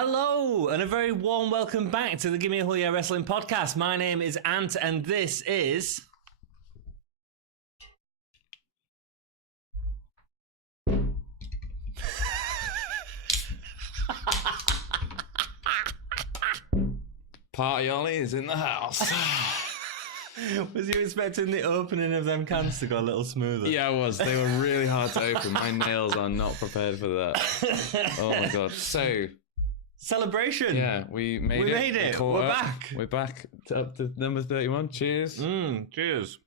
Hello, and a very warm welcome back to the Gimme Wrestling podcast. My name is Ant, and this is... Party Ollie is in the house. Was you expecting the opening of them cans to go a little smoother? Yeah, I was. They were really hard to open. My nails are not prepared for that. Oh my god. So... celebration. Yeah, we made it. We're back. We're back up to number 31. Cheers. Cheers.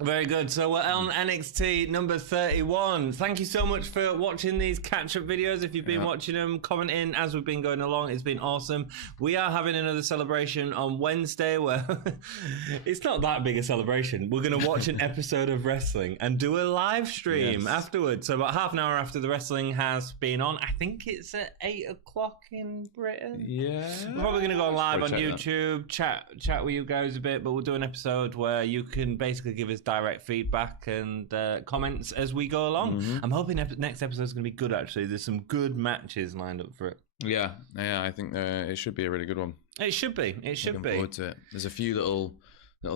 Very good. So we're on NXT number 31. Thank you so much for watching these catch-up videos. If you've been watching them, commenting as we've been going along, it's been awesome. We are having another celebration on Wednesday where it's not that big a celebration. We're going to watch an episode of wrestling and do a live stream afterwards. So about half an hour after the wrestling has been on, I think it's at 8 o'clock in Britain. Yeah. We're probably going to go live on YouTube, chat with you guys a bit, but we'll do an episode where you can basically give us direct feedback and comments as we go along. I'm hoping next episode is going to be good, actually. There's some good matches lined up for it. Yeah, I think it should be a really good one. It should be. Looking forward to it. There's a few little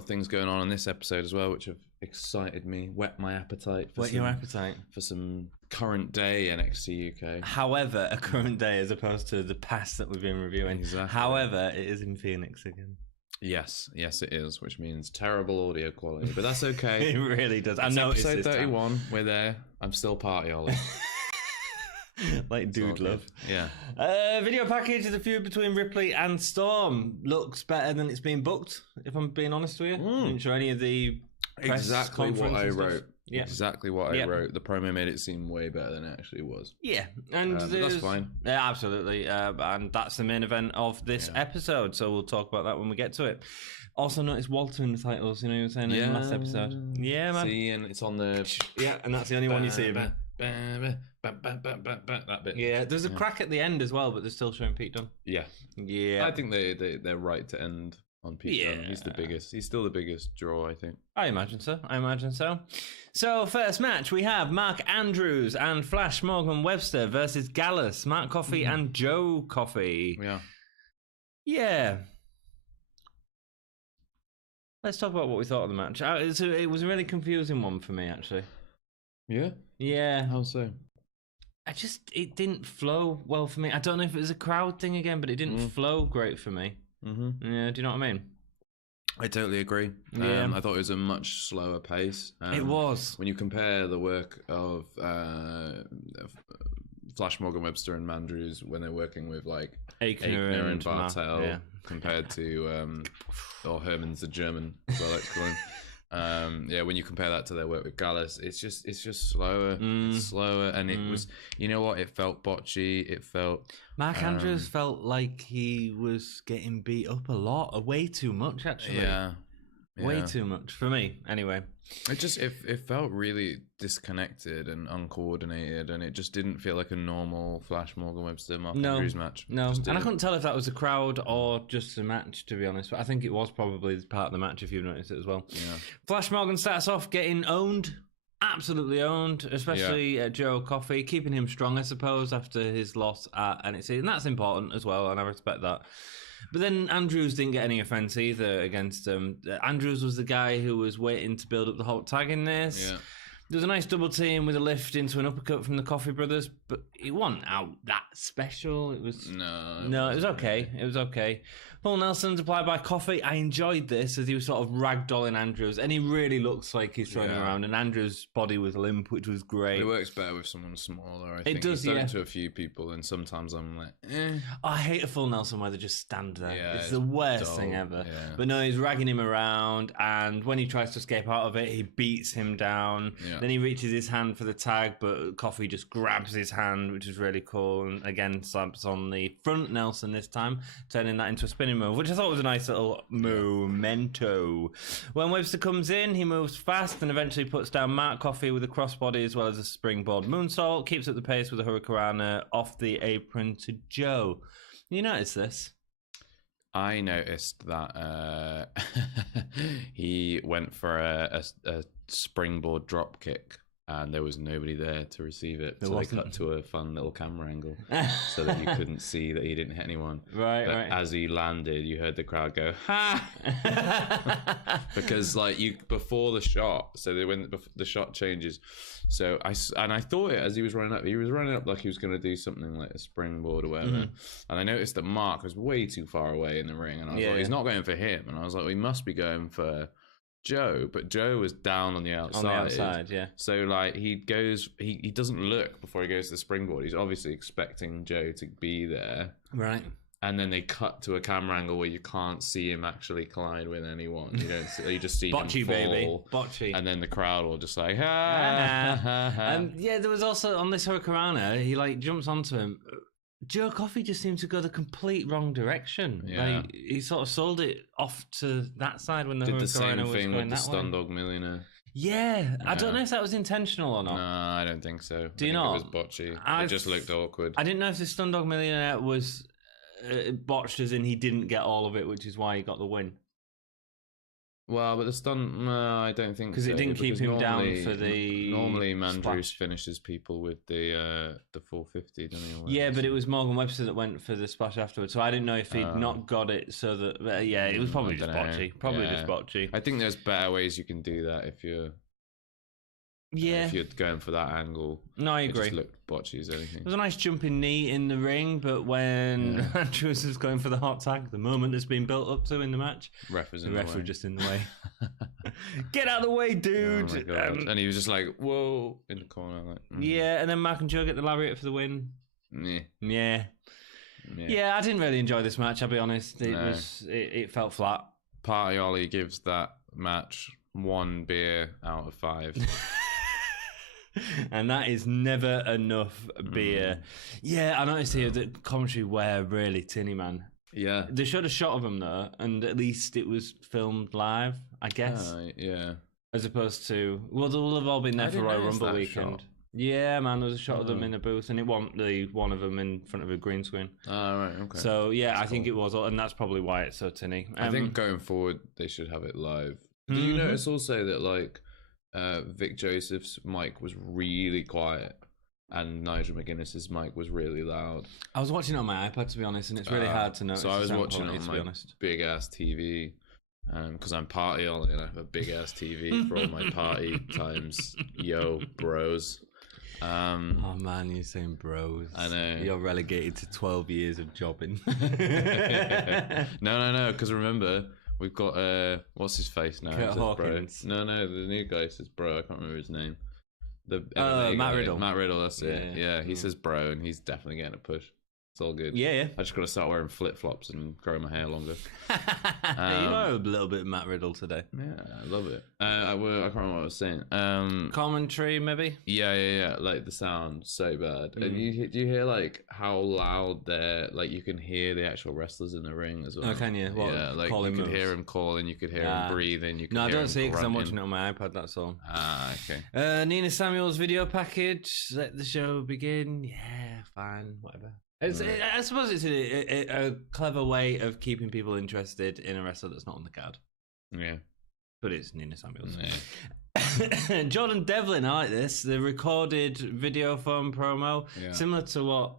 things going on in this episode as well, which have excited me, whet my appetite. Your appetite? For some current day NXT UK. However, a current day as opposed to the past that we've been reviewing. Exactly. However, it is in Phoenix again. Yes, it is, which means terrible audio quality, but that's okay. It really does. It's episode 31. We're there. I'm still Party Ollie. Like dude love. Yeah. Video package of the feud between Ripley and Storm looks better than it's been booked, if I'm being honest with you. I'm sure any of the press exactly what I wrote. Yeah. Exactly what I wrote. The promo made it seem way better than it actually was. Yeah, and that's fine. Yeah, absolutely. And that's the main event of this episode, so we'll talk about that when we get to it. Also notice Walter in the titles, you know what I'm saying, in the last episode. Yeah, man. See, and it's on the... Yeah, and that's the only one you see of it. That bit. Yeah, there's a crack at the end as well, but they're still showing Pete Dunne. Yeah. Yeah. I think they're right to end on Pete Dunne. He's the biggest. He's still the biggest draw, I think. I imagine so. So, first match, we have Mark Andrews and Flash Morgan Webster versus Gallus, Mark Coffey and Joe Coffey. Yeah. Let's talk about what we thought of the match. It was a really confusing one for me, actually. Yeah? Yeah. How so? It didn't flow well for me. I don't know if it was a crowd thing again, but it didn't flow great for me. Yeah, do you know what I mean? I totally agree. Yeah. I thought it was a much slower pace. It was. When you compare the work of Flash Morgan Webster and Mandrews when they're working with like Aikner and Bartel compared to or Herman's the German, as I like to call him. When you compare that to their work with Gallus, it's just slower, and it was, you know what? It felt botchy. It felt Mark Andrews felt like he was getting beat up a lot, way too much actually. Yeah. Way too much for me, anyway. It felt really disconnected and uncoordinated, and it just didn't feel like a normal Flash Morgan Webster Mark Andrews match. No, and I couldn't tell if that was a crowd or just a match, to be honest. But I think it was probably part of the match, if you've noticed it as well. Yeah. Flash Morgan starts off getting owned. Absolutely owned, especially Joe Coffey, keeping him strong, I suppose, after his loss at NXT, and that's important as well, and I respect that. But then Andrews didn't get any offense either against him. Andrews was the guy who was waiting to build up the whole tag in this. Yeah. There was a nice double team with a lift into an uppercut from the Coffey brothers, but it wasn't out that special. It was it was okay. It was okay. Paul Nelson's applied by Coffey. I enjoyed this as he was sort of ragdolling Andrews, and he really looks like he's throwing around. And Andrews' body was limp, which was great. It works better with someone smaller. I think it does. He's done it to a few people, and sometimes I'm like, I hate a full Nelson where they just stand there. Yeah, it's the worst thing ever. Yeah. But no, he's ragging him around, and when he tries to escape out of it, he beats him down. Yeah. Then he reaches his hand for the tag, but Coffey just grabs his hand, which is really cool. And again, slams on the front Nelson this time, turning that into a spinning move, which I thought was a nice little memento. When Webster comes in, he moves fast and eventually puts down Mark Coffey with a crossbody as well as a springboard moonsault, keeps up the pace with a hurricanrana off the apron to Joe. You notice this? I noticed that he went for a springboard drop kick and there was nobody there to receive it. So they cut to a fun little camera angle so that you couldn't see that he didn't hit anyone. Right. As he landed, you heard the crowd go, ha! Because like before the shot, so when the shot changes, so I thought it as he was running up like he was going to do something like a springboard or whatever. And I noticed that Mark was way too far away in the ring, and I was like, he's not going for him. And I was like, we must be going for Joe, but Joe was down on the outside. Yeah. So like he doesn't look before he goes to the springboard. He's obviously expecting Joe to be there. Right. And then they cut to a camera angle where you can't see him actually collide with anyone. You just see Bocce, him fall. baby. Bocce. And then the crowd will just like, yeah, there was also on this Hurricanrana, he like jumps onto him. Joe Coffey just seemed to go the complete wrong direction. Yeah. Like, he sort of sold it off to that side when the did Hurricanrana the same was thing going with the that way. Stundog Millionaire. Yeah, I don't know if that was intentional or not. No, I don't think so. Do you not? It was botchy. It just looked awkward. I didn't know if the Stundog Millionaire was botched as in he didn't get all of it, which is why he got the win. Well, but the stunt, no, I don't think so. Because it didn't keep him down for the... Normally, Mandrews finishes people with the 450, doesn't he? Yeah, but it was Morgan Webster that went for the splash afterwards, so I didn't know if he'd not got it, so that... it was probably just botchy. Just botchy. I think there's better ways you can do that if you're... if you're going for that angle. No, I agree. It just looked botchy as anything. It was a nice jumping knee in the ring, but when Andrews was going for the hot tag, the moment that's been built up to in the match, the ref was just in the way. Get out of the way, dude! Oh my God. And he was just like, whoa, in the corner. Like, Yeah, and then Mark and Joe get the lariat for the win. Yeah, I didn't really enjoy this match, I'll be honest. It felt flat. Party Ollie gives that match 1 beer out of 5. And that is never enough beer. Yeah, I noticed here that commentary were really tinny, man. Yeah. They showed a shot of him though, and at least it was filmed live, I guess. Yeah. As opposed to, well, they'll have all been there for Royal Rumble weekend. Shot. Yeah, man, there was a shot of them in a booth, and it wasn't one of them in front of a green screen. Oh, right, okay. So, yeah, I think it was, and that's probably why it's so tinny. I think going forward, they should have it live. Did you notice also that, like, Vic Joseph's mic was really quiet and Nigel McGuinness's mic was really loud? I was watching it on my iPad, to be honest, and it's really hard to notice. So I was watching it on my big-ass TV, because I'm party on it and I have a big-ass TV for all my party times. Yo, bros. Oh man, you're saying bros. I know. You're relegated to 12 years of jobbing. No, because remember... We've got, what's his face now? Kurt Hawkins. Bro. No, the new guy says bro. I can't remember his name. Matt Riddle. Matt Riddle, that's it. Yeah, he says bro, and he's definitely getting a push. It's all good. Yeah. I just got to start wearing flip-flops and growing my hair longer. You are a little bit Matt Riddle today. Yeah, I love it. I can't remember what I was saying. Commentary, maybe? Yeah. Like, the sound, so bad. And do you hear, like, how loud they're... Like, you can hear the actual wrestlers in the ring as well. Oh, can you? What, yeah, like, you could hear him calling, you could hear him breathing, you could No, I hear don't see it because I'm grunting. watching it on my iPad, that's all. Okay. Nina Samuel's video package. Let the show begin. Yeah, fine, whatever. I suppose it's a clever way of keeping people interested in a wrestler that's not on the card. Yeah. But it's Nina Samuels. Yeah. Jordan Devlin, I like this. The recorded video phone promo. Yeah. Similar to what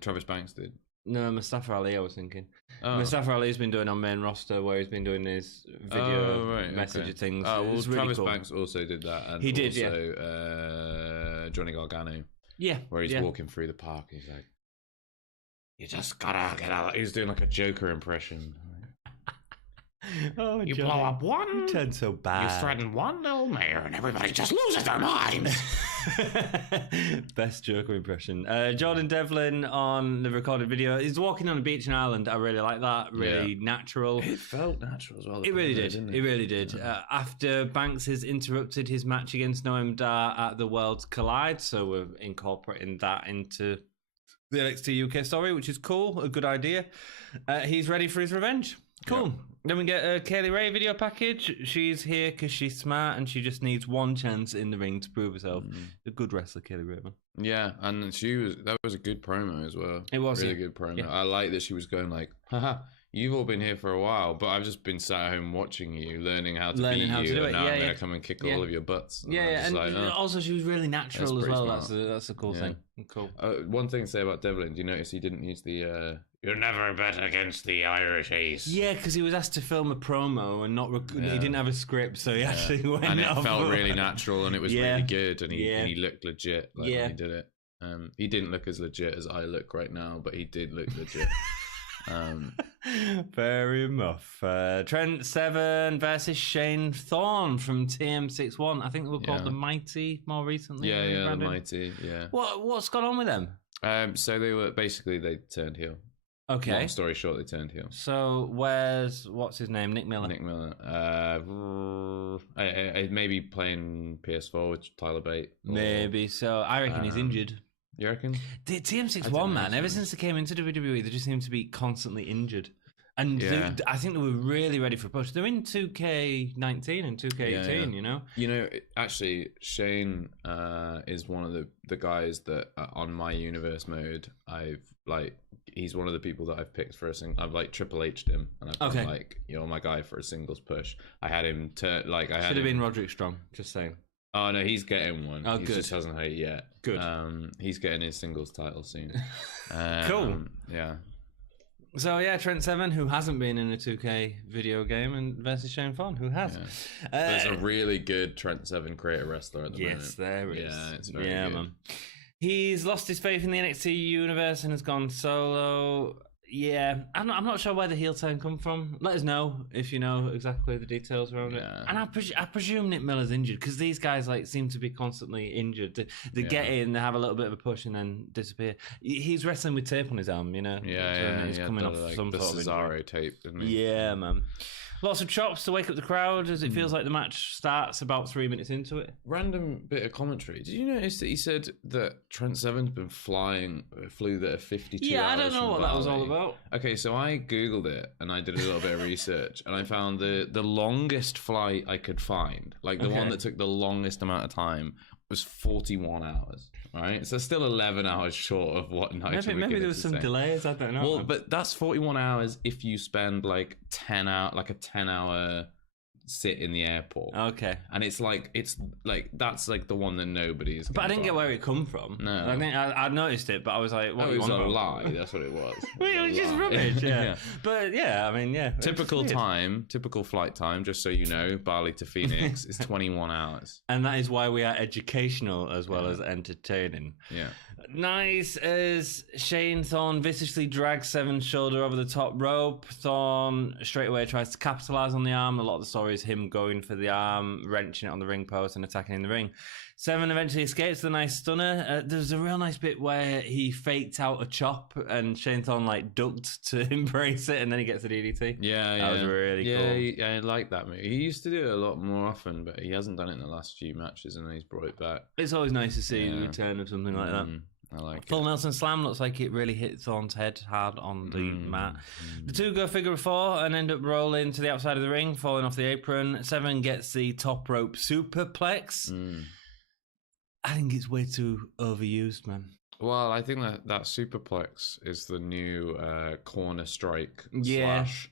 Travis Banks did. No, Mustafa Ali, I was thinking. Oh. Mustafa Ali's been doing on main roster where he's been doing his video message things. Oh, well, really Travis cool. Banks also did that. And he did, also, Johnny Gargano. Yeah. Where he's walking through the park. He's like, you just gotta get out. He's doing like a Joker impression. Oh, you Johnny. blow up one. You turn so bad. You threaten one little mayor and everybody just loses their minds. Best Joker impression. Jordan Devlin on the recorded video. He's walking on a beach in Ireland. I really like that. Really natural. It felt natural as well. It really did. It really did. After Banks has interrupted his match against Noam Dar at the Worlds Collide, so we're incorporating that into the NXT UK story, which is cool. A good idea. He's ready for his revenge. Cool. Yep. Then we get a Kaylee Ray video package. She's here because she's smart and she just needs one chance in the ring to prove herself. A good wrestler, Kaylee Ray, man. Yeah, and that was a good promo as well. It was really good promo. Yeah. I like that she was going like, haha, you've all been here for a while, but I've just been sat at home watching you, learning how to beat you, and now I'm going to come and kick all of your butts. And also she was really natural as well. That's a cool thing. Cool. One thing to say about Devlin, do you notice he didn't use the "You'll never bet against the Irish Ace"? Yeah, because he was asked to film a promo and he didn't have a script, so he actually went and it off. felt really natural, and it was really good, and he looked legit when he did it. He didn't look as legit as I look right now, but he did look legit. Very muff. Trent 7 versus Shane Thorne from TM61. I think they were called the Mighty more recently. Yeah, the Mighty. Yeah. What's gone on with them? So they turned heel. Okay. Long story short, they turned heel. So what's his name? Nick Miller. Maybe playing PS4 with Tyler Bate. Maybe. So I reckon he's injured. You reckon? The TM61, man, ever since they came into WWE, they just seem to be constantly injured. And I think they were really ready for a push. They're in 2K19 and 2K18, you know? You know, actually, Shane is one of the guys that on my universe mode, he's one of the people that I've picked for a single. I've Triple H'd him, and I've been my guy for a singles push. I had him should have been Roderick Strong, just saying. Oh no, he's getting one. Oh, he good. Just hasn't had it yet. Good. He's getting his singles title soon. Cool. Yeah. So Trent 7, who hasn't been in a 2K video game, and versus Shane Thorne, who has. Yeah. There's a really good Trent 7 creator wrestler at the moment. Yes, there is. Yeah, it's very good. Man. He's lost his faith in the NXT universe and has gone solo. Yeah, I'm not sure where the heel turn come from. Let us know if you know exactly the details around it. And I presume Nick Miller's injured, because these guys seem to be constantly injured. They get in, they have a little bit of a push, and then disappear. He's wrestling with tape on his arm, you know. He's coming off some the sort of Cesaro tape, isn't he? Yeah, man. Lots of chops to wake up the crowd as it feels like the match starts about 3 minutes into it. Random bit of commentary. Did you notice that he said that Trent Seven's been flew there 52 hours? Yeah, I don't know what that was all about. Okay, so I Googled it and I did a little bit of research, and I found the longest flight I could find, the one that took the longest amount of time, was 41 hours. Right, so still 11 hours short of what Nigel. Maybe there was some delays. I don't know. Well, but that's 41 hours if you spend 10 hour, a 10-hour sit in the airport. Okay, and it's that's the one that nobody's. But I didn't get where it come from. No, I think I noticed it, but I was like, "What?" It was a lie. That's what it was. It was just rubbish. Yeah. But typical time, typical flight time. Just so you know, Bali to Phoenix is 21 hours, and that is why we are educational as well as entertaining. Yeah. Nice as Shane Thorne viciously drags Seven's shoulder over the top rope. Thorne straight away tries to capitalise on the arm. A lot of the story is him going for the arm, wrenching it on the ring post and attacking in the ring. Seven eventually escapes the nice stunner. There's a real nice bit where he faked out a chop and Shane Thorne ducked to embrace it, and then he gets a DDT. Yeah, that was really cool. I like that move. He used to do it a lot more often, but he hasn't done it in the last few matches, and he's brought it back. It's always nice to see the return of something like that. I like Full Nelson Slam looks like it really hit Thorne's head hard on the mat. The two go figure of four and end up rolling to the outside of the ring, falling off the apron. Seven gets the top rope superplex. I think it's way too overused, man. Well, I think that superplex is the new corner strike slash...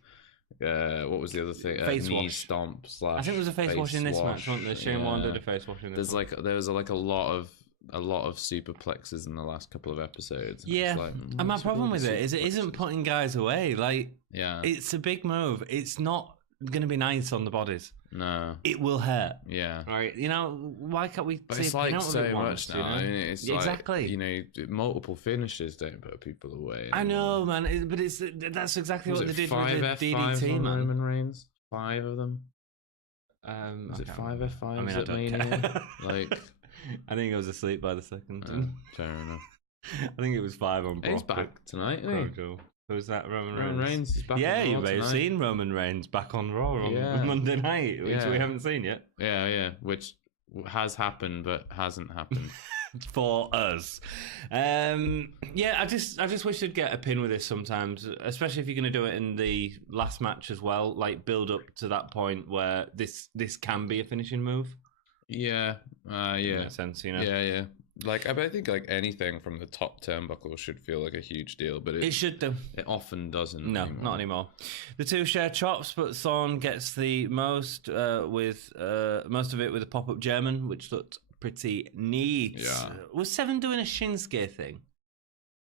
what was the other thing? Face knee wash. Stomp slash... I think there was a face wash in this match, wasn't there? Shane Warne did a face wash in this one. There was a lot of superplexes in the last couple of episodes. And my problem with it is it isn't putting guys away. It's a big move. It's not going to be nice on the bodies. No. It will hurt. Yeah. Right? Why can't we But it's so much now. I mean, it's exactly. multiple finishes don't put people away. I know, man. But that's exactly what they did with the DDT, man. Roman Reigns? 5 of them? Was it 5 F5s? I mean, I don't care. I think I was asleep by the second. Fair enough. I think it was 5 on Brock. He's back tonight, isn't he? Cool. Who's that? Roman Reigns is back on Raw tonight. You may have seen Roman Reigns back on Raw on Monday night, which we haven't seen yet. Yeah, which has happened but hasn't happened. For us. I just wish they'd get a pin with this sometimes, especially if you're going to do it in the last match as well, build up to that point where this can be a finishing move. Yeah. In that sense, you know. Yeah. Like, I think like anything from the top turnbuckle should feel like a huge deal, but it should do. It often doesn't. No, anymore. Not anymore. The two share chops, but Thorne gets the most with most of it with a pop-up German, which looked pretty neat. Yeah. Was Seven doing a Shinsuke thing?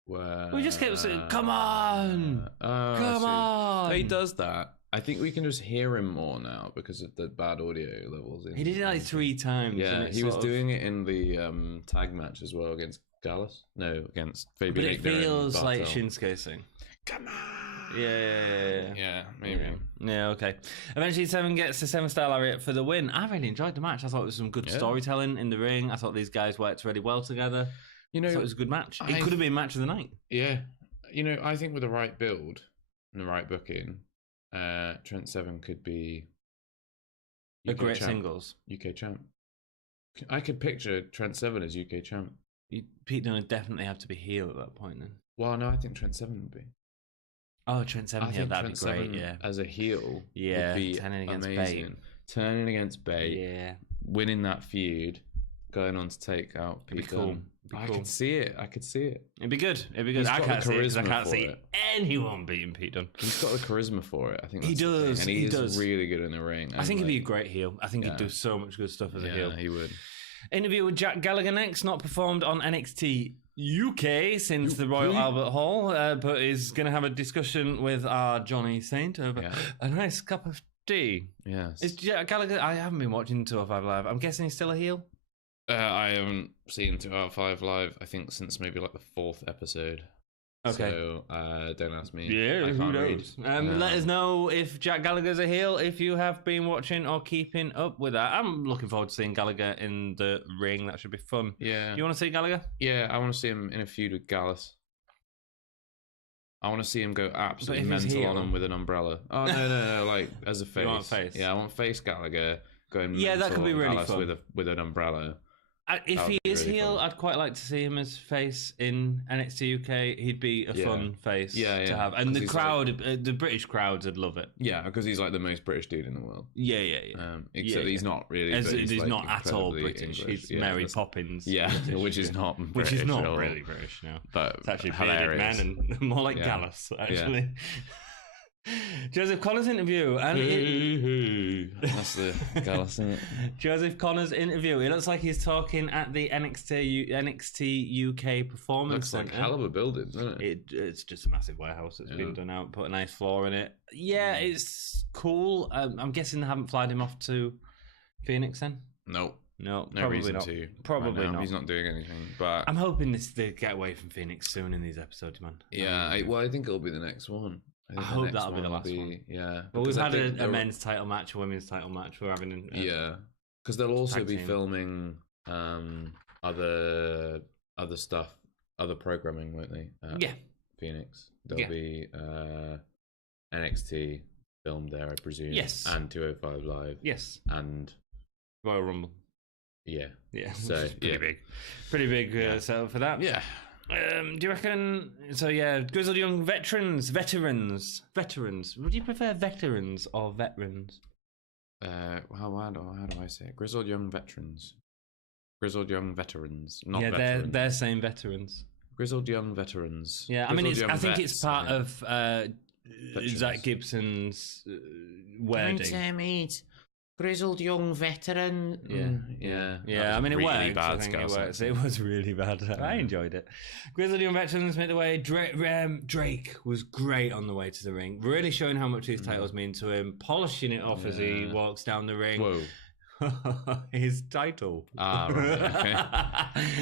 Where We just kept saying, "Come on, come on." He does that. I think we can just hear him more now because of the bad audio levels. He did it like 3 times. Yeah, he was doing it in the tag match as well against Gallus. No, against Fabian. But it feels like Shinsuke saying, "Come on." Yeah, maybe. Yeah, okay. Eventually, Seven gets the 7-star lariat for the win. I really enjoyed the match. I thought it was some good storytelling in the ring. I thought these guys worked really well together. You know, I thought it was a good match. It could have been match of the night. Yeah. You know, I think with the right build and the right booking, Trent Seven could be a great singles UK champ. I could picture Trent Seven as UK champ. Pete Dunne would definitely have to be heel at that point then. Well, no, I think Trent Seven would be. Oh, Trent Seven heel, that'd be great. Yeah, as a heel, would be turning against amazing. Bate. Turning against Bate, winning that feud, going on to take out Pete Dunne. I could see it. It'd be good. I can't see it because I can't see anyone beating Pete Dunne. He's got the charisma for it. I think he does. And he's really good in the ring. I think he'd be a great heel. I think he'd do so much good stuff as a heel. Yeah, he would. Interview with Jack Gallagher next. Not performed on NXT UK since the Royal Albert Hall, but is going to have a discussion with our Johnny Saint over a nice cup of tea. Yes. Is Jack Gallagher? I haven't been watching 205 Live. I'm guessing he's still a heel. I haven't seen 205 Live, I think, since maybe like the 4th episode. Okay. So, don't ask me. Yeah, who knows? Let us know if Jack Gallagher's a heel, if you have been watching or keeping up with that. I'm looking forward to seeing Gallagher in the ring. That should be fun. Yeah. You want to see Gallagher? Yeah, I want to see him in a feud with Gallus. I want to see him go absolutely mental on him with an umbrella. Oh, no, like, as a face. You want face? Yeah, I want face Gallagher going mental that could be really Gallus fun. with an umbrella. If he is really heel, fun. I'd quite like to see him as face in NXT UK. He'd be a fun face to have. And the crowd, like, the British crowds would love it. Yeah, because he's like the most British dude in the world. Yeah. Except he's not really. He's like not at all British. He's Mary Poppins. Yeah, British, which is not British. Which is not really British, no. But it's actually a bearded man and more like Gallus, actually. Yeah. Joseph Connor's interview, and that's the Gallus, isn't it? Joseph Connor's interview. It looks like he's talking at the NXT UK Performance Center. Looks like Caliber building, doesn't it? It's just a massive warehouse that's been done out. Put a nice floor in it. Yeah, it's cool. I'm guessing they haven't flied him off to Phoenix then. No, probably reason not. to. Probably right now. not. He's not doing anything. But I'm hoping they get away from Phoenix soon in these episodes, man. Yeah, I think it'll be the next one. I hope that'll be the last one. Yeah. Well, we've had a men's title match, a women's title match. We're having because they'll also be filming other stuff, other programming, won't they? Phoenix. There'll be NXT filmed there, I presume. Yes. And 205 Live. Yes. And Royal Rumble. Yeah. So pretty big setup for that. Yeah. Do you reckon? So grizzled young veterans. Would you prefer veterans or veterans? How do I say it? Grizzled young veterans. Not veterans. They're saying veterans. Grizzled young veterans. Yeah, I think it's part of Zach Gibson's wording. Grizzled young veteran. Yeah. I mean, it really works. Bad it works. It was really bad. I enjoyed it. Grizzled young veterans made the way. Drake was great on the way to the ring, really showing how much these titles mean to him, polishing it off as he walks down the ring. Whoa. His title. Right, okay.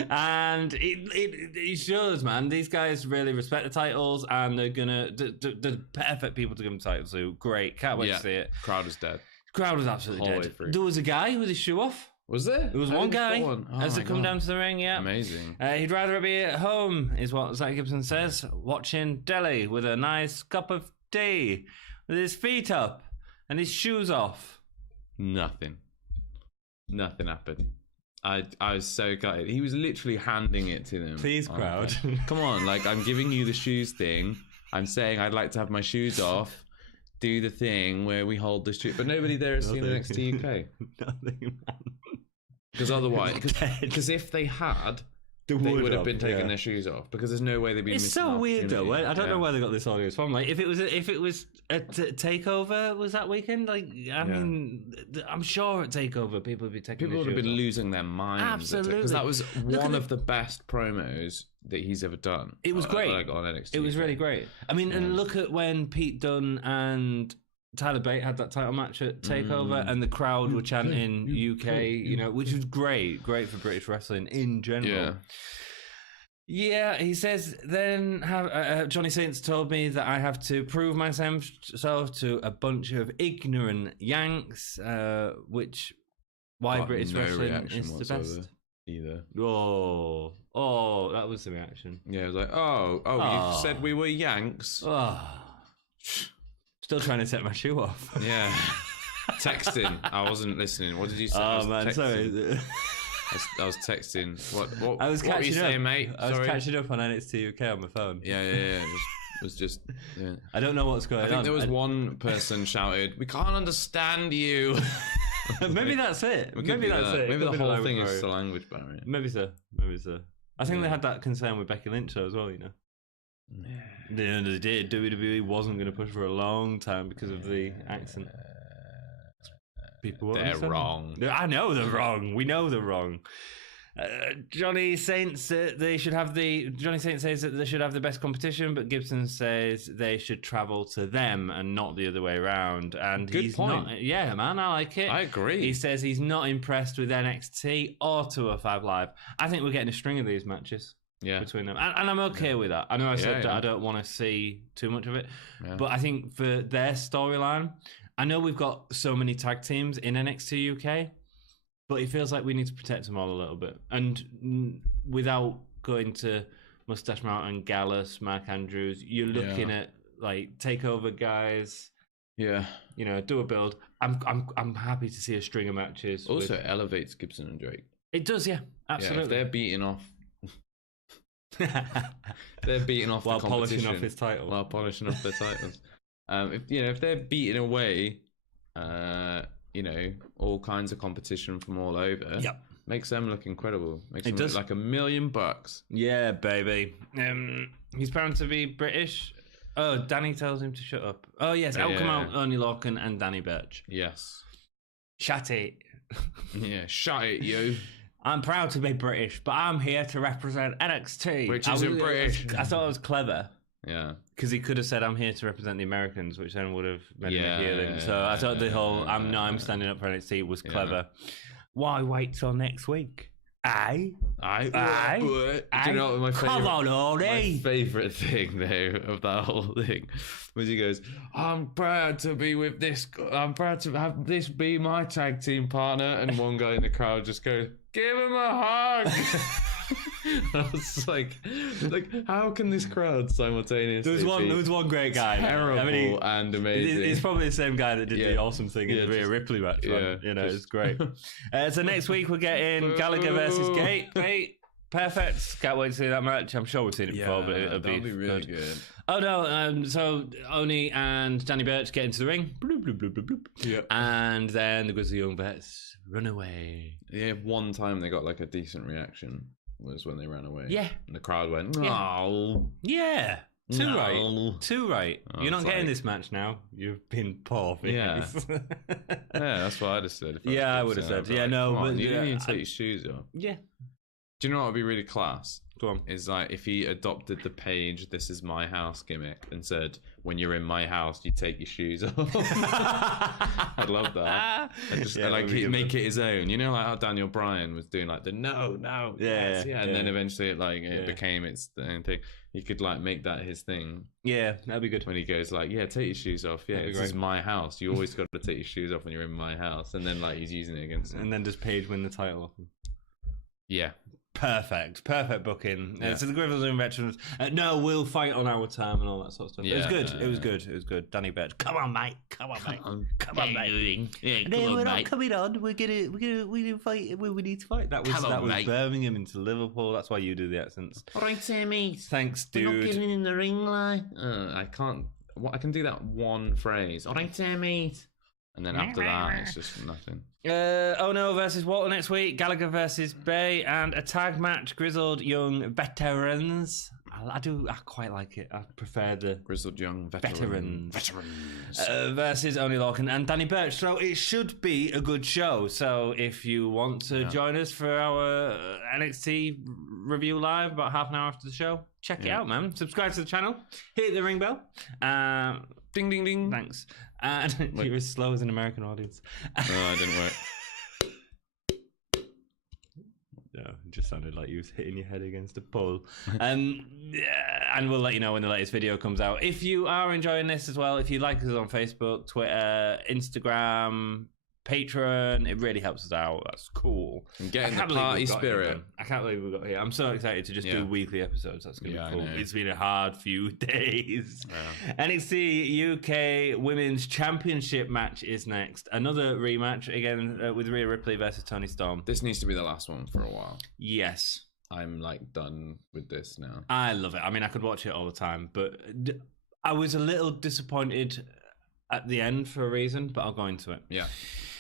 And it shows, man. These guys really respect the titles, and they're gonna the perfect people to give them titles to. Great, can't wait to see it. Crowd is dead. Crowd was absolutely dead. There was a guy with his shoe off. Was there? There was one guy as they come down to the ring. Yeah, amazing. He'd rather be at home, is what Zach Gibson says, watching Delhi with a nice cup of tea, with his feet up and his shoes off. Nothing happened. I was so gutted. He was literally handing it to them. Please, crowd. Come on, like, I'm giving you the shoes thing. I'm saying I'd like to have my shoes off. Do the thing where we hold the street, but nobody there has seen NXT UK. Nothing, man. Because otherwise, because if they had, they would have been taking their shoes off because there's no way they'd be. It's so weird though. I don't know where they got this audio from. Like, if it was a takeover, was that weekend? Like, I mean, I'm sure at takeover people would be taking. People would have been losing their minds. Absolutely, because that was one of the best promos that he's ever done. It was great. Like on NXT. It was really great. I mean, and look at when Pete Dunne and Tyler Bate had that title match at TakeOver, and the crowd were chanting UK, you know, which was great for British wrestling in general. Yeah, he says, then Johnny Saints told me that I have to prove myself to a bunch of ignorant Yanks, why British wrestling is the best. Either. Oh, that was the reaction. Yeah, it was like, you said we were Yanks. Still trying to take my shoe off. Yeah. Texting. I wasn't listening. What did you say? Oh, man, sorry. I was texting. What I was what were you saying, mate? I was catching up on NXT UK on my phone. Yeah. It was just. Yeah. I don't know what's going on. I think there was one person shouted, "We can't understand you." Maybe that's it. Maybe that's it. Maybe the whole thing is the language barrier. Maybe so. I think they had that concern with Becky Lynch as well, you know. Yeah, they did. WWE wasn't going to push for a long time because of the accent. People they're wrong. I know they're wrong. We know they're wrong. Johnny Saints says that they should have the best competition, but Gibson says they should travel to them and not the other way around. And Good point. Not, yeah, man, I like it. I agree. He says he's not impressed with NXT or 205 Live. I think we're getting a string of these matches. Between them, and I'm okay with that. I know I said that I don't want to see too much of it, but I think for their storyline, I know we've got so many tag teams in NXT UK, but it feels like we need to protect them all a little bit, and without going to Mustache Mountain, Gallus, Mark Andrews, you're looking at like takeover guys. Yeah, you know, do a build. I'm happy to see a string of matches. Also, elevates Gibson and Drake. It does, absolutely. If they're beating off. They're beating off while the polishing off his title. While polishing off their titles. If they're beating away, all kinds of competition from all over. Makes them look incredible. Makes them look like $1 million. Yeah, baby. He's bound to be British. Oh, Danny tells him to shut up. Oh yes, out come out Oney Lorcan and Danny Burch. Yes. Shut it. Yeah, shut it, you. I'm proud to be British, but I'm here to represent NXT. Which isn't British. I thought it was clever. Yeah. Because he could have said, I'm here to represent the Americans, which then would have made him a healing. So I thought the whole, I'm standing up for NXT was clever. Why wait till next week? Do you know what my favourite thing, though, of that whole thing was he goes, I'm proud to be with this, I'm proud to have this be my tag team partner, and one guy in the crowd just goes, give him a hug. I was like, how can this crowd simultaneously? There was one great guy, terrible and amazing. It's probably the same guy that did the awesome thing in the Rhea Ripley match. It's great. So next week we're getting Gallagher versus Gate. Perfect. Can't wait to see that match. I'm sure we've seen it before, but it'll be really good. Oh no! So Oney and Danny Burch get into the ring, bloop, bloop, bloop, bloop, bloop. Yep. And then the Grizzled Young Vets run away. Yeah, one time they got like a decent reaction was when they ran away. Yeah, and the crowd went, "No, yeah, too right. You're not getting this match now. You've been poor." Yeah, that's what I'd have said. I would have said. Yeah, no, but you didn't even take your shoes off. Yeah. Do you know what would be really class? Go on. Is like if he adopted the Page "This is my house" gimmick and said, "When you're in my house, you take your shoes off." I'd love that. And just make it his own. You know, like how Daniel Bryan was doing like the no, and then eventually it became its own thing. You could like make that his thing. Yeah, that'd be good. When he goes like, "Yeah, take your shoes off. Yeah, this is my house. You always got to take your shoes off when you're in my house." And then like he's using it against him. And then does Page win the title off him? Yeah. Perfect booking. So the Grizzled and Veterans. No, we'll fight on our time and all that sort of stuff. Yeah, it was good. Danny Burch. Come on, mate. Come on, mate. Yeah, we're not coming on. We're gonna fight. We need to fight. That was Birmingham into Liverpool. That's why you do the accents. All right, mate. Thanks, dude. We're not giving in the ring, like. I can't. I can do that one phrase. All right, mate. And then after that, it's just nothing. Ono versus Walter next week. Gallagher versus Bay. And a tag match. Grizzled Young Veterans. I quite like it. I prefer the Grizzled Young Veterans. Versus Oney Lorcan and Danny Burch. So it should be a good show. So if you want to join us for our NXT review live about half an hour after the show, check it out, man. Subscribe to the channel. Hit the ring bell. Ding, ding, ding. Thanks. And you're as slow as an American audience. No, it didn't work. No, it just sounded like you was hitting your head against a pole. And we'll let you know when the latest video comes out. If you are enjoying this as well, if you like us on Facebook, Twitter, Instagram, Patreon, it really helps us out. That's cool. And getting the party spirit. I can't believe we got here. I'm so excited to just do weekly episodes. That's going to be cool. It's been a hard few days. Yeah. NXT UK Women's Championship match is next. Another rematch, again, with Rhea Ripley versus Toni Storm. This needs to be the last one for a while. Yes. I'm, done with this now. I love it. I mean, I could watch it all the time, but I was a little disappointed at the end for a reason, but I'll go into it. Yeah.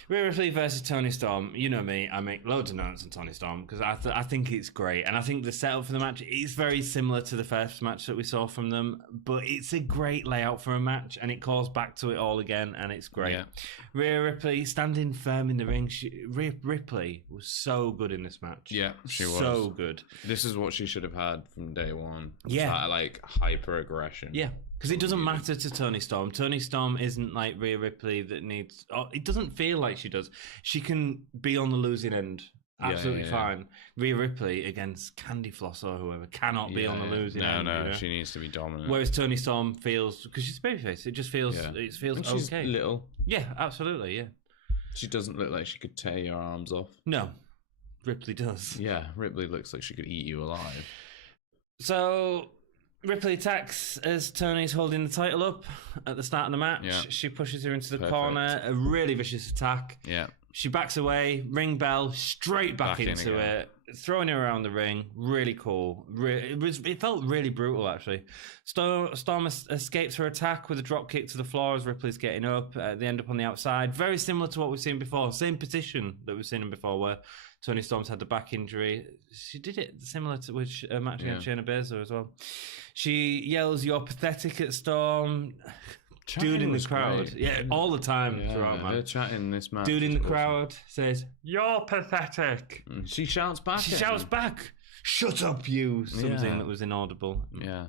Rhea Ripley versus Toni Storm. You know me, I make loads of notes on Toni Storm because I think it's great. And I think the setup for the match is very similar to the first match that we saw from them, but it's a great layout for a match and it calls back to it all again and it's great. Yeah. Rhea Ripley standing firm in the ring. Rhea Ripley was so good in this match. Yeah, she was. So good. This is what she should have had from day one. Yeah. That, hyper aggression. Yeah. Because it doesn't matter to Toni Storm. Toni Storm isn't like Rhea Ripley that needs... it doesn't feel like she does. She can be on the losing end. Absolutely fine. Rhea Ripley against Candy Floss or whoever cannot be on the losing end. No, she needs to be dominant. Whereas Toni Storm feels... Because she's a babyface. It just feels... It feels and okay. She's little. Yeah, absolutely, yeah. She doesn't look like she could tear your arms off. No. Ripley does. Yeah, Ripley looks like she could eat you alive. So... Ripley attacks as Toni's holding the title up at the start of the match. Yeah. She pushes her into the corner. A really vicious attack. Yeah. She backs away. Ring bell. Straight back into it. Throwing her around the ring. Really cool. It felt really brutal, actually. Storm escapes her attack with a drop kick to the floor as Ripley's getting up. They end up on the outside. Very similar to what we've seen before. Same position that we've seen them before where Toni Storm's had the back injury. She did it similar to which match against Shayna Baszler as well. She yells, "You're pathetic" at Storm. Dude in the crowd. Great. Yeah, all the time throughout, man. They're chatting this match. Dude in the crowd says, "You're pathetic." And she shouts back. "Shut up, you." Something that was inaudible. Yeah.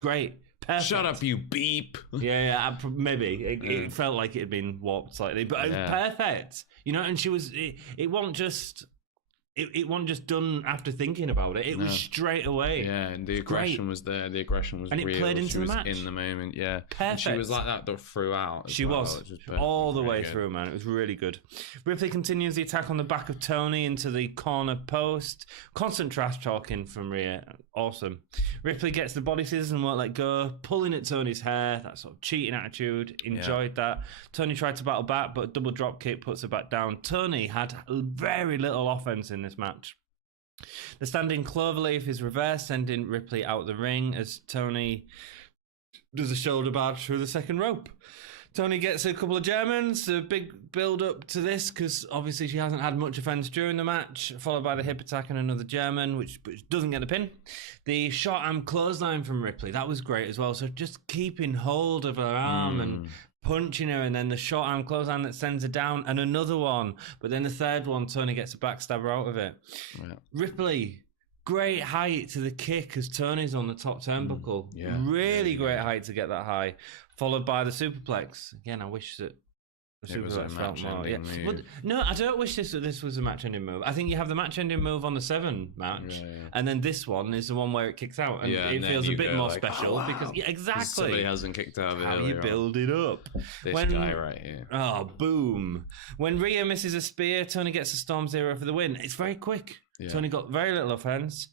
Great. Perfect. "Shut up, you beep." Yeah, maybe. It felt like it had been warped slightly, but it was perfect. You know, and she was, it wasn't just... It wasn't just done after thinking about it. It was straight away. Yeah, and the aggression was there. The aggression was real. And it played into the match. In the moment, yeah. Perfect. And she was like that throughout. She was. All the way through, man. It was really good. Ripley continues the attack on the back of Toni into the corner post. Constant trash talking from Rhea. Awesome. Ripley gets the body scissors and won't let go. Pulling at Toni's hair. That sort of cheating attitude. Enjoyed that. Toni tried to battle back, but a double drop kick puts her back down. Toni had very little offense in this match. The standing cloverleaf is reversed, sending Ripley out the ring as Toni does a shoulder barge through the second rope. Toni gets a couple of Germans, a big build up to this because obviously she hasn't had much offense during the match, followed by the hip attack and another German, which doesn't get the pin. The short arm clothesline from Ripley, that was great as well. So just keeping hold of her arm and punching her, and then the short arm clothesline that sends her down, and another one. But then the third one, Toni gets a backstabber out of it. Yeah. Ripley, great height to the kick as Toni's on the top turnbuckle. Really great height to get that high. Followed by the superplex. Again, I wish that the superplex felt more. But, no, I don't wish this was a match-ending move. I think you have the match-ending move on the 7 match, and then this one is the one where it kicks out, and it feels a bit more special because exactly somebody hasn't kicked out of it. How you build it up? This guy right here. Oh, boom! When Rhea misses a spear, Toni gets a Storm Zero for the win. It's very quick. Toni got very little offense.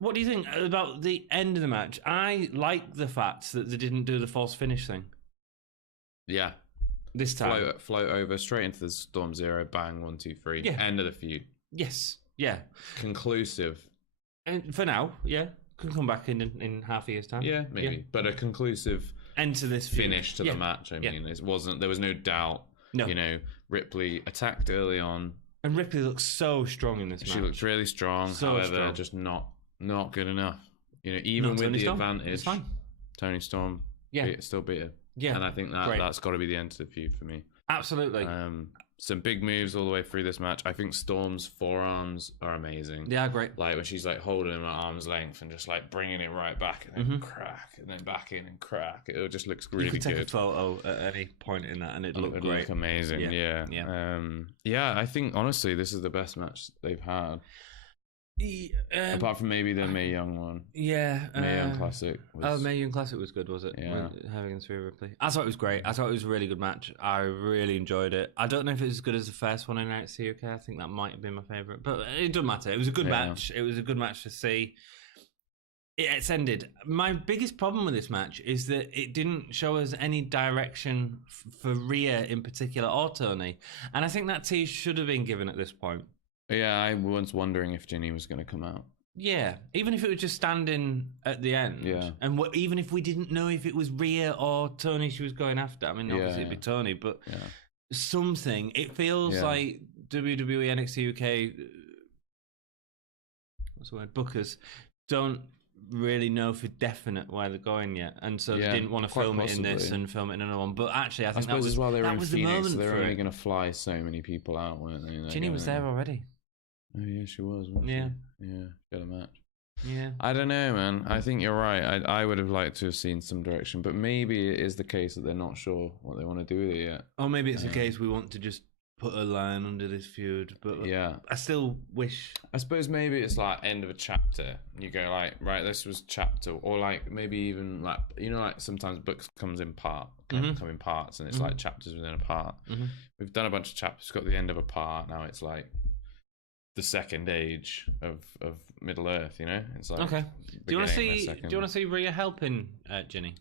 What do you think about the end of the match? I like the fact that they didn't do the false finish thing. Yeah. This time. Float over, straight into the Storm Zero, bang, 1, 2, 3. Yeah. End of the feud. Yes. Yeah. Conclusive. And for now, yeah. Can come back in half a year's time. Yeah, maybe. Yeah. But a conclusive enter this finish to the match. I mean, it wasn't. There was no doubt. No. You know, Ripley attacked early on, and Ripley looks so strong in this match. She looked really strong. However, just not good enough. You know, even with the advantage, Toni Storm still beat her. Yeah, and I think that's got to be the end of the feud for me. Absolutely. Some big moves all the way through this match. I think Storm's forearms are amazing. Yeah, great. Like when she's like holding him at arm's length and just like bringing it right back and then crack and then back in and crack. It just looks really good. You could take a photo at any point in that and it'd look great. Look amazing. Yeah. I think honestly this is the best match they've had. Apart from maybe the Mae Young one. Yeah. Mae Young Classic. Mae Young Classic was good, was it? Yeah. Having against Rhea Ripley. I thought it was great. I thought it was a really good match. I really enjoyed it. I don't know if it's as good as the first one in NXT UK. I think that might have been my favourite. But it doesn't matter. It was a good match. It was a good match to see. It's ended. My biggest problem with this match is that it didn't show us any direction for Rhea in particular or Toni. And I think that tease should have been given at this point. Yeah, I was wondering if Gimme was going to come out. Yeah, even if it was just standing at the end. Yeah. And even if we didn't know if it was Rhea or Toni she was going after. I mean, obviously it'd be Toni, but something. It feels like WWE NXT UK, what's the word, bookers, don't really know for definite where they're going yet. And so they didn't want to film it in this and film it in another one. But actually, I think that was, as well, they were in was Phoenix, the moment so they were only going to fly so many people out, weren't they? Ginny was there already. Oh yeah, she was, wasn't she? Yeah, got a match. Yeah, I don't know, man. I think you're right. I would have liked to have seen some direction, but maybe it is the case that they're not sure what they want to do with it yet. Or maybe it's the case we want to just put a line under this feud. But I still wish. I suppose maybe it's like end of a chapter. You go like, right, this was chapter, or like maybe even like like sometimes books come in parts, and it's like chapters within a part. We've done a bunch of chapters, got the end of a part. Now it's like the second age of Middle Earth, It's like okay. Do you want to see Rhea helping Ginny?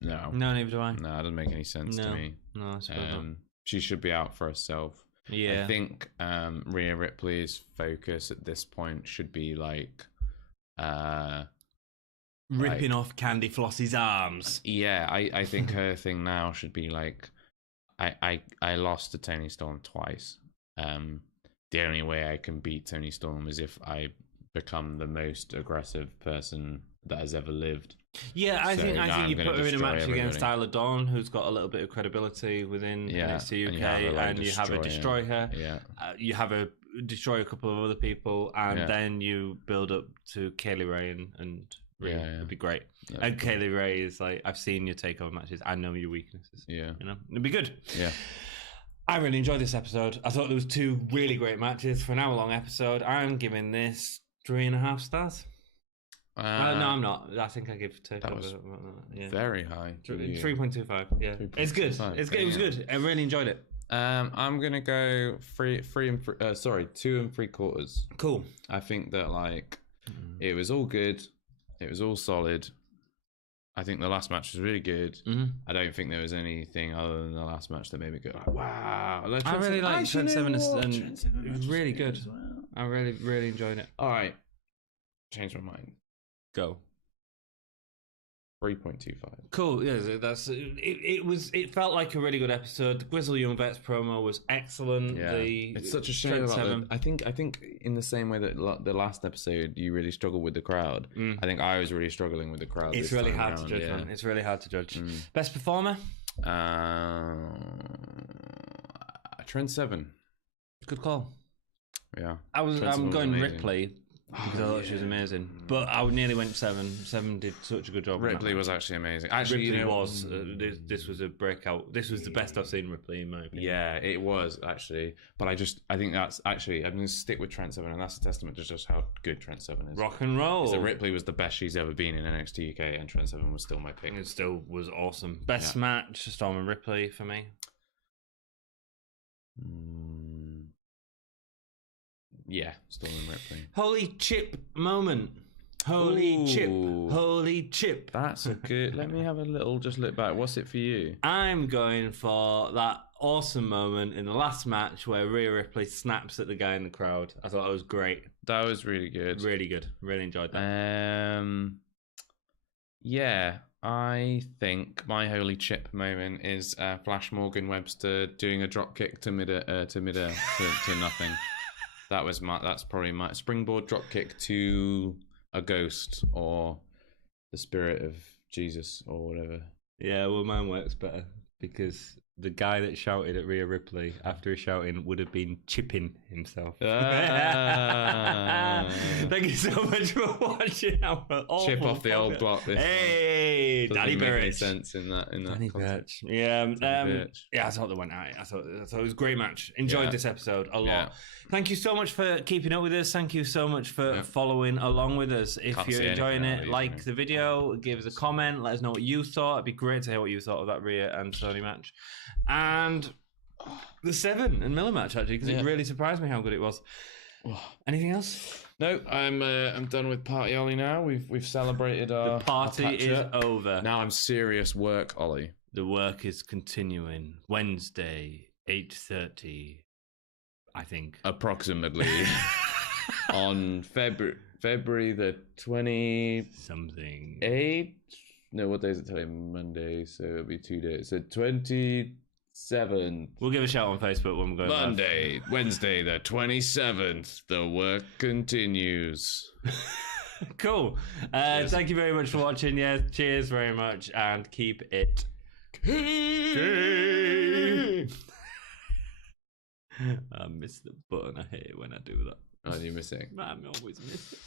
No, neither do I. No, it doesn't make any sense to me. No, I suppose not. She should be out for herself. Yeah, I think Rhea Ripley's focus at this point should be like ripping off Candy Floss's arms. Yeah, I think her thing now should be like, I lost to Toni Storm twice. The only way I can beat Toni Storm is if I become the most aggressive person that has ever lived. Yeah, I think you put her in a match against Tyler Dawn, who's got a little bit of credibility within NXT UK, and you have her destroy her. Yeah, you have her destroy a couple of other people, and then you build up to Kaylee Ray and it'd be great. And Kaylee Ray is like, I've seen your takeover matches. I know your weaknesses. Yeah, it'd be good. Yeah. I really enjoyed this episode. I thought there was 2 really great matches for an hour-long episode. I'm giving this 3.5 stars. No, I'm not. I think I give that was very high. 3.25. Yeah, it's good. It's good. It was good. I really enjoyed it. I'm gonna go 2 3/4. Cool. I think that like it was all good. It was all solid. I think the last match was really good. I don't think there was anything other than the last match that made me go like, wow. I really like Trent 7 and it was really good. Well. I really, really enjoyed it. All right. Change my mind. Go. 3.25. Cool. Yeah, that's it. It felt like a really good episode. The Grizzled Young Vets promo was excellent. Yeah. It's such a shame about I think in the same way that the last episode you really struggled with the crowd. I think I was really struggling with the crowd. It's really hard to judge, man. It's really hard to judge. Best performer? Trent 7. Good call. Yeah. I'm going Ripley. Because I thought she was amazing, but I nearly went 7. 7 did such a good job. Ripley was actually amazing. Actually, Ripley was. This was a breakout. This was the best I've seen Ripley in my opinion. Yeah, it was actually. But I think that's actually. I'm going to stick with Trent 7, and that's a testament to just how good Trent 7 is. Rock and roll. So Ripley was the best she's ever been in NXT UK, and Trent 7 was still my pick. It still was awesome. Best match, Storm and Ripley for me. Yeah, Storm and Ripley. Holy chip moment. Holy chip. That's a good. Let me have a little just look back. What's it for you? I'm going for that awesome moment in the last match where Rhea Ripley snaps at the guy in the crowd. I thought it was great. That was really good. Really good. Really enjoyed that. Yeah, I think my holy chip moment is Flash Morgan Webster doing a drop kick to midair to nothing. That's probably my springboard drop kick to a ghost or the spirit of Jesus or whatever. Yeah, well, mine works better because the guy that shouted at Rhea Ripley after his shouting would have been chipping himself. Thank you so much for watching our awful Chip off the old block. Hey, Danny Birch. Any sense in that? Danny Birch. Yeah, yeah. I thought they went out. I thought it was a great match. Enjoyed this episode a lot. Yeah. Thank you so much for keeping up with us. Thank you so much for following along with us. If you're enjoying it, like the video, give us a comment. Let us know what you thought. It'd be great to hear what you thought of that Rhea and Toni match. And the Seven and Miller match, actually, because it really surprised me how good it was. Anything else? No, I'm done with Party Ollie now. We've celebrated our... The party is over. Now I'm serious work, Ollie. The work is continuing. Wednesday, 8:30, I think. Approximately. On February the 20-something. 8th? No, what day is it today? Monday, so it'll be 2 days. So 27th. We'll give a shout on Facebook when we're going Monday, Wednesday the 27th. The work continues. Cool. Thank you very much for watching. Yeah, cheers very much, and keep it. I missed the button. I hate it when I do that. Oh, do you miss it? I always miss it.